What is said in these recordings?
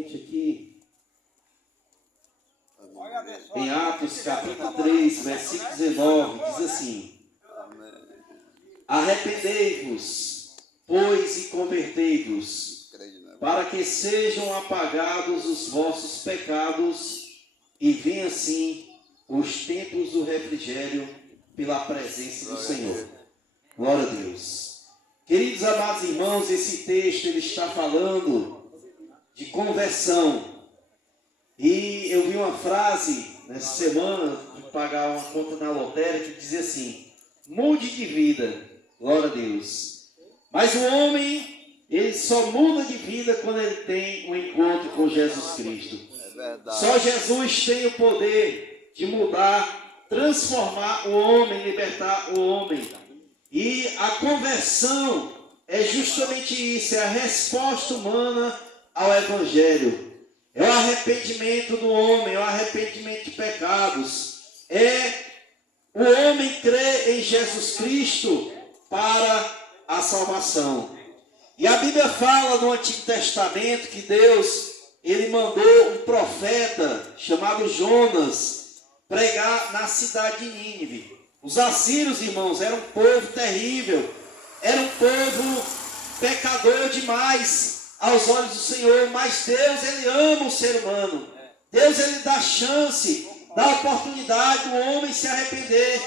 rapidamente aqui em Atos capítulo 3, versículo 19, diz assim: arrependei-vos, pois, e convertei-vos, para que sejam apagados os vossos pecados e venham assim os tempos do refrigério pela presença do Senhor. Glória a Deus. Queridos amados irmãos, esse texto ele está falando de conversão. E eu vi uma frase nessa semana de pagar uma conta na lotérica que dizia assim: mude de vida. Glória a Deus. Mas o homem, ele só muda de vida quando ele tem um encontro com Jesus Cristo. Só Jesus tem o poder de mudar, transformar o homem, libertar o homem. E a conversão é justamente isso, é a resposta humana ao Evangelho. É o arrependimento do homem, é o arrependimento de pecados. É o homem crer em Jesus Cristo para a salvação. E a Bíblia fala no Antigo Testamento que Deus, ele mandou um profeta chamado Jonas pregar na cidade de Nínive. Os assírios, irmãos, eram um povo terrível, era um povo pecador demais aos olhos do Senhor, mas Deus, ele ama o ser humano. Deus, ele dá chance, dá oportunidade do homem se arrepender.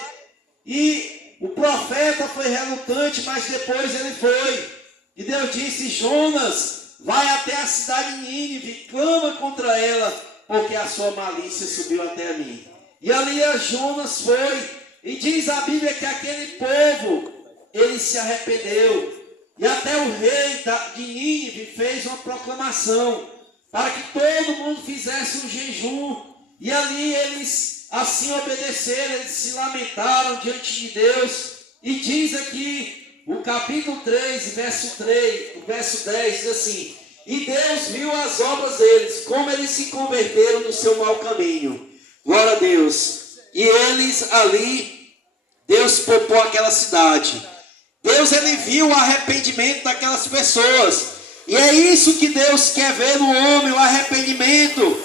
E o profeta foi relutante, mas depois ele foi. E Deus disse: Jonas, vai até a cidade de Nínive, clama contra ela, porque a sua malícia subiu até mim. E ali Jonas foi. E diz a Bíblia que aquele povo, ele se arrependeu. E até o rei de Nínive fez uma proclamação para que todo mundo fizesse um jejum. E ali eles assim obedeceram, eles se lamentaram diante de Deus. E diz aqui, o capítulo 3, verso 10, diz assim: e Deus viu as obras deles, como eles se converteram do seu mau caminho. Glória a Deus. E eles ali, Deus poupou aquela cidade. Deus, ele viu o arrependimento daquelas pessoas. E é isso que Deus quer ver no homem, o arrependimento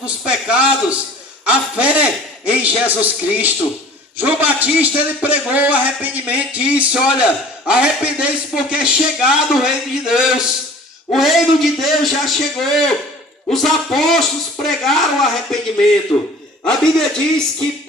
dos pecados, a fé em Jesus Cristo. João Batista, ele pregou o arrependimento e disse: olha, arrependei-se porque é chegado o reino de Deus. O reino de Deus já chegou. Os apóstolos pregaram o arrependimento. A Bíblia diz que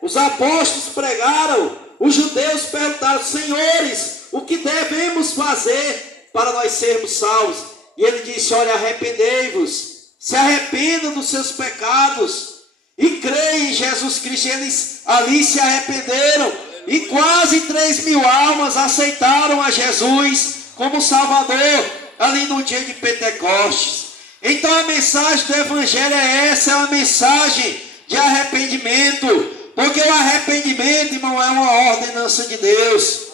os apóstolos pregaram. Os judeus perguntaram: senhores, o que devemos fazer para nós sermos salvos? E ele disse: olha, arrependei-vos, se arrependam dos seus pecados e creem em Jesus Cristo. Eles ali se arrependeram e quase 3.000 almas aceitaram a Jesus como Salvador ali no dia de Pentecostes. Então a mensagem do Evangelho é essa, é uma mensagem de arrependimento. Porque o arrependimento, irmão, é uma ordenança de Deus.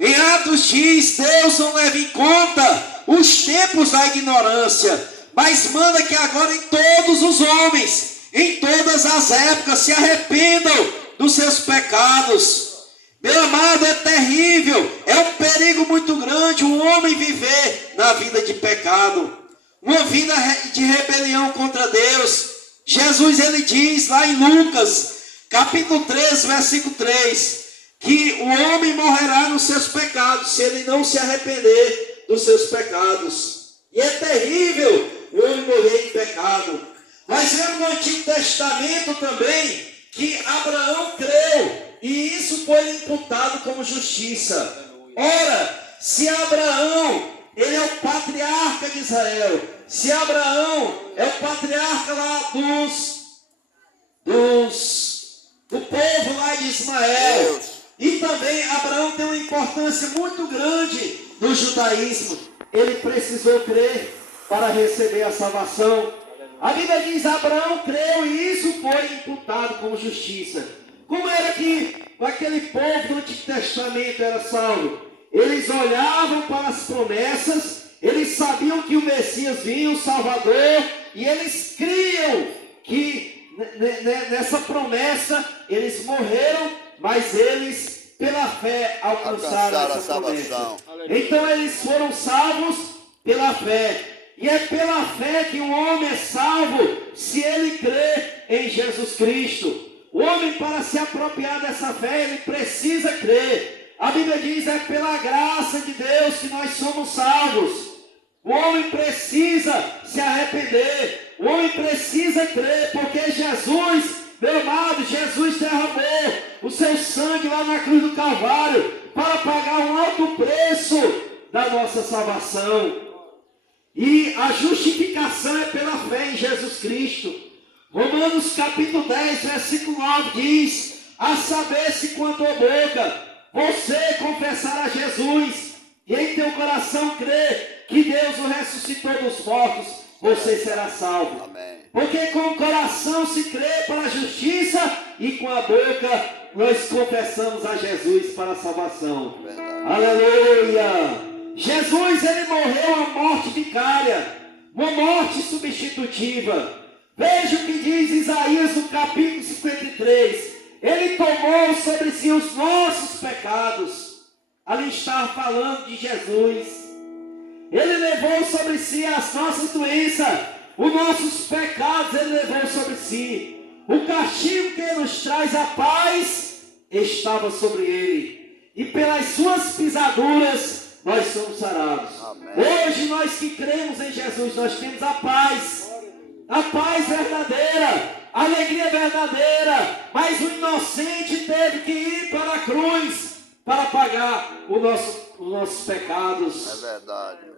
Em Atos diz: Deus não leva em conta os tempos da ignorância, mas manda que agora em todos os homens, em todas as épocas, se arrependam dos seus pecados. Meu amado, é terrível, é um perigo muito grande um homem viver na vida de pecado, uma vida de rebelião contra Deus. Jesus, ele diz lá em Lucas capítulo 3, versículo 3, que o homem morrerá nos seus pecados, se ele não se arrepender dos seus pecados. E é terrível o homem morrer em pecado. Mas é no Antigo Testamento também que Abraão creu, e isso foi imputado como justiça. Ora, se Abraão, ele é o patriarca de Israel, se Abraão é o patriarca lá do povo lá de Ismael, e também Abraão tem uma importância muito grande no judaísmo, ele precisou crer para receber a salvação. A Bíblia diz: Abraão creu e isso foi imputado como justiça. Como era que aquele povo do Antigo Testamento era salvo? Eles olhavam para as promessas, eles sabiam que o Messias vinha, o Salvador, e eles criam que nessa promessa eles morreram, mas eles pela fé alcançaram essa promessa. Então eles foram salvos pela fé. E é pela fé que um homem é salvo, se ele crê em Jesus Cristo. O homem, para se apropriar dessa fé, ele precisa crer. A Bíblia diz, é pela graça de Deus que nós somos salvos. O homem precisa se arrepender. O homem precisa crer, porque Jesus, meu amado, Jesus derramou o seu sangue lá na cruz do Calvário para pagar um alto preço da nossa salvação. E a justificação é pela fé em Jesus Cristo. Romanos capítulo 10, versículo 9 diz: a saber se com a tua boca você confessará Jesus e em teu coração crer que Deus o ressuscitou dos mortos, você será salvo. Amém. Porque com o coração se crê para a justiça e com a boca nós confessamos a Jesus para a salvação. Verdade. Aleluia! Jesus, ele morreu a morte vicária, uma morte substitutiva. Veja o que diz Isaías no capítulo 53. Ele tomou sobre si os nossos pecados. Ali está falando de Jesus. Ele levou sobre si as nossas doenças, os nossos pecados ele levou sobre si. O castigo que nos traz a paz estava sobre ele. E pelas suas pisaduras nós somos sarados. Amém. Hoje nós que cremos em Jesus, nós temos a paz verdadeira, a alegria verdadeira. Mas o inocente teve que ir para a cruz para pagar os nossos pecados. É verdade.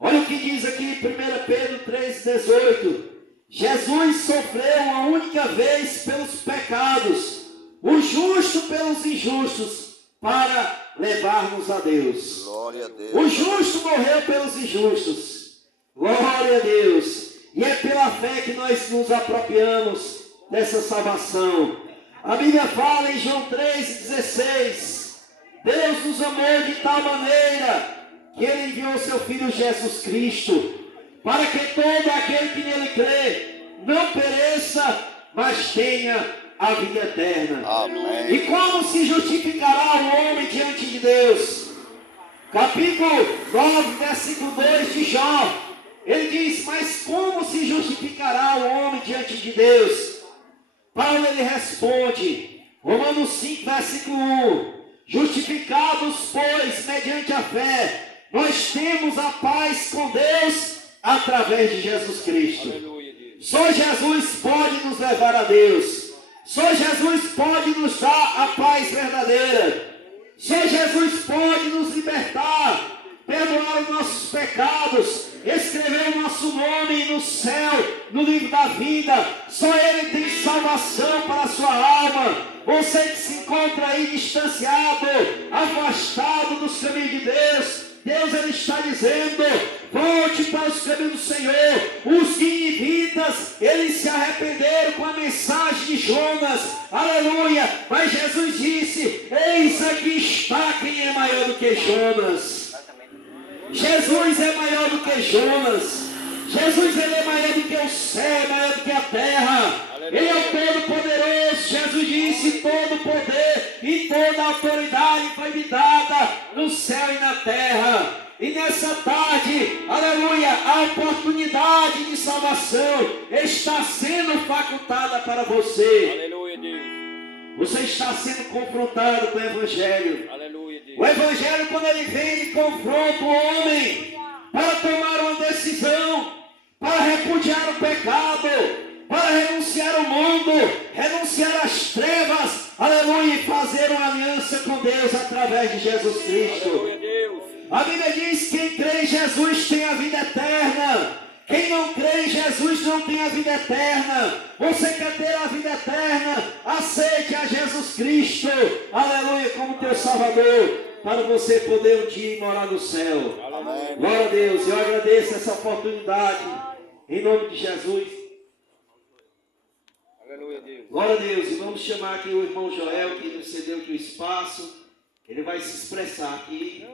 Olha o que diz aqui 1 Pedro 3,18. Jesus sofreu uma única vez pelos pecados, o justo pelos injustos, para levar-nos a Deus. Glória a Deus. O justo morreu pelos injustos. Glória a Deus. E é pela fé que nós nos apropriamos dessa salvação. A Bíblia fala em João 3,16. Deus nos amou de tal maneira que Ele enviou seu Filho Jesus Cristo, para que todo aquele que nele crê não pereça, mas tenha a vida eterna. Amém. E como se justificará o homem diante de Deus? Capítulo 9, versículo 2 de Jó. Ele diz: mas como se justificará o homem diante de Deus? Paulo ele responde, Romanos 5, versículo 1. Justificados, pois, mediante a fé, nós temos a paz com Deus através de Jesus Cristo. Aleluia, só Jesus pode nos levar a Deus. Só Jesus pode nos dar a paz verdadeira. Só Jesus pode nos libertar, perdoar os nossos pecados, escrever o nosso nome no céu, no livro da vida. Só Ele tem salvação para a sua alma. Você que se encontra aí distanciado, afastado dos caminhos de Deus, Deus ele está dizendo: volte para os caminhos do Senhor. Os ninivitas, eles se arrependeram com a mensagem de Jonas, aleluia. Mas Jesus disse: eis aqui está quem é maior do que Jonas. Jesus é maior do que Jonas. Jesus ele é maior do que o céu, maior do que a terra. Ele é o Todo-Poderoso. Jesus disse: todo poder e toda autoridade foi me dada no céu e na terra. E nessa tarde, aleluia, a oportunidade de salvação está sendo facultada para você. Aleluia, Deus. Você está sendo confrontado com o Evangelho. Aleluia, Deus. O Evangelho, quando ele vem, ele confronta o homem para tomar uma decisão, para repudiar o pecado, para renunciar ao mundo, renunciar às trevas, aleluia, e fazer uma aliança com Deus através de Jesus Cristo. Aleluia, Deus. A Bíblia diz: quem crê em Jesus tem a vida eterna. Quem não crê em Jesus não tem a vida eterna. Você quer ter a vida eterna? Aceite a Jesus Cristo, aleluia, como teu Salvador, para você poder um dia morar no céu. Amém. Glória a Deus. Eu agradeço essa oportunidade, em nome de Jesus. Aleluia, Deus. Glória a Deus. E vamos chamar aqui o irmão Joel, que nos cedeu aqui o espaço. Ele vai se expressar aqui.